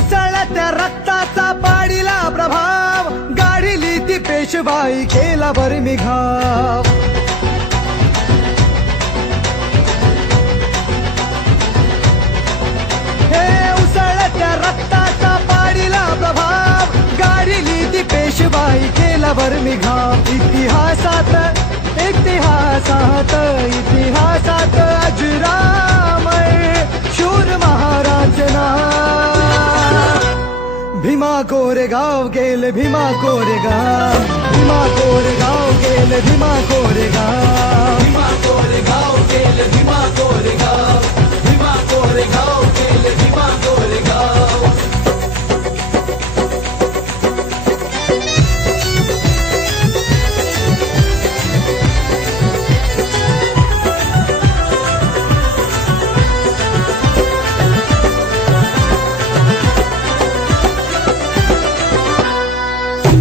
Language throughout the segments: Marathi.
उसळत्या रक्ताचा पाडीला प्रभाव, गाडीली ती पेशवाई केला बरमी घाव. हे उसळत्या रक्ताचा पाडीला प्रभाव, गाडीली ती पेशवाई केला बरमी घाव. इतिहासात इतिहासात इतिहासात अजरामर शूर महाराज नाव. भीमा कोरेगाव गेले भीमा कोरेगाव, भीमा कोरेगाव गेले भीमा कोरेगाव, भीमा कोरेगाव गेले भीमा कोरेगाव, भीमा कोरेगाव गेले भीमा कोरेगाव.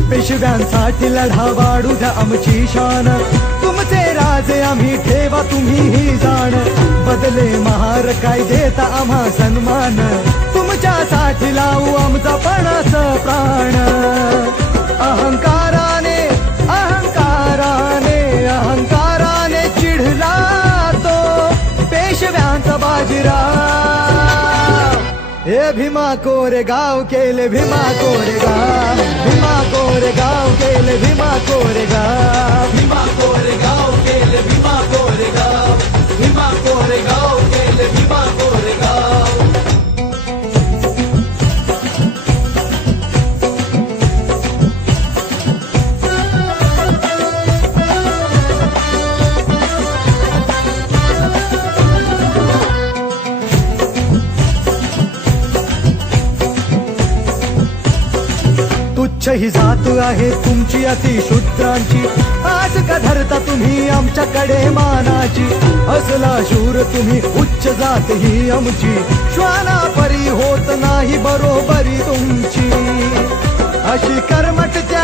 पेशव्यांसाठी लढा वाढू द्या आमची शान, तुमचे राजे आम्ही ठेवा तुम्ही ही जाण. बदले महार काय देता आम्हा सन्मान, तुमच्यासाठी लावू आमचा पणाच प्राण. अहंकाराने अहंकाराने अहंकाराने चिढला तो पेशव्यांचा बाजीराव. हे भीमा कोरेगाव केले भीमा कोरेगाव, भीमा कोरेगाव केले भीमा कोरेगाव, भीमा कोरेगाव गेले भीमा कोरेगाव, भीमा कोरेगाव गेले भीमा कोरेगाव. तुच्छ ही जात आहे तुमची अतिशूद्रांची, आज का धरता तुम्ही आमच्याकडे मानाची. असला शूर तुम्ही उच्च जात ही आमची, श्वाना परी होत नाही बरोबरी तुमची. अशी कर्मटत्या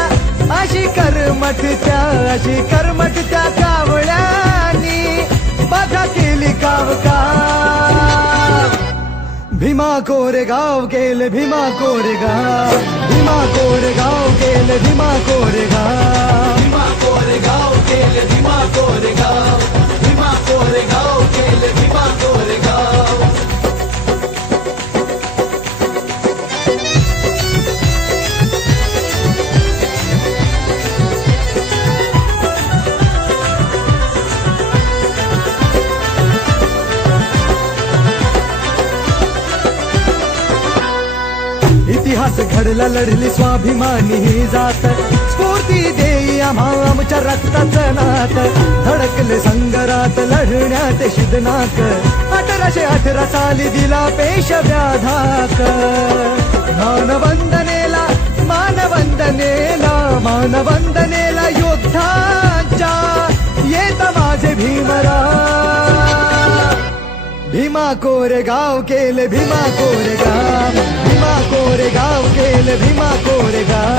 अशी कर्मटत्या अशी कर्मटत्या कावळ्यांनी बघा केली काव काव. भीमा कोरेगाव गेले भीमा कोरेगाव, भीमा कोरेगाव गेले भीमा कोरेगाव, भीमा कोरेगाव गेले भीमा कोरेगाव, भीमा कोरेगाव गेले भीमा कोरेगाव. इतिहास घडला लढली स्वाभिमानी ही जात, स्फूर्ती देई आम्हा आमच्या रक्ताचं नात. धडकले संगरात लढण्यात शिदनाक, 1818 साली दिला पेशव्या धाक. मानवंदनेला मानवंदनेला मानवंदनेला योद्धाच्या येत माझे भीमराव. भीमा कोरेगाव केले भीमा कोरेगाव, भीमा कोरेगाव केले भीमा कोरेगाव.